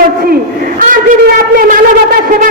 করছি। আর যদি আপনি মানবতা সেবা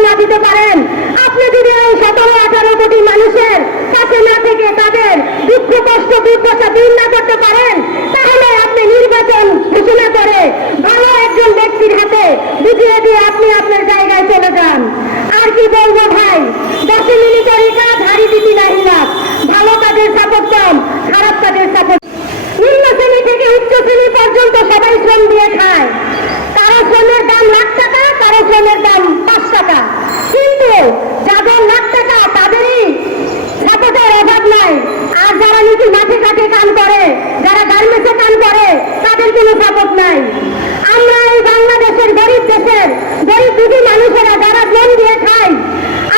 অভাব নাই। আর যারা নাকি মাঠে ঘাটে কাম করে, যারা গার্মেন্টসে কাম করে, তাদের কোনো সাপোর্ট নাই। আমরা এই বাংলাদেশের গরিব দেশের, গরিব দুটি মানুষেরা যারা শ্রম দিয়ে খাই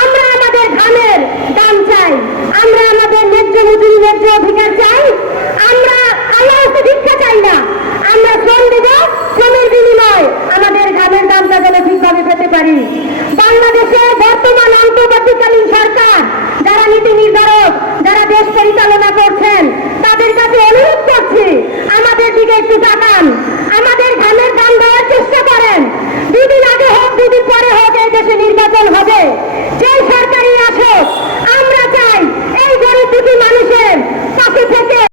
আমরা আমাদের ধানের দাম চাই। আমরা আমাদের ন্যায্য মজুরি ন্যায্য অধিকার চাই। আমরা আল্লাহ ভিক্ষা চাই না। আমরা শ্রম দেব, শ্রমের বিনিময় আমাদের ধানের দামটা যেন ঠিকভাবে পেতে পারি। বাংলাদেশের বর্তমান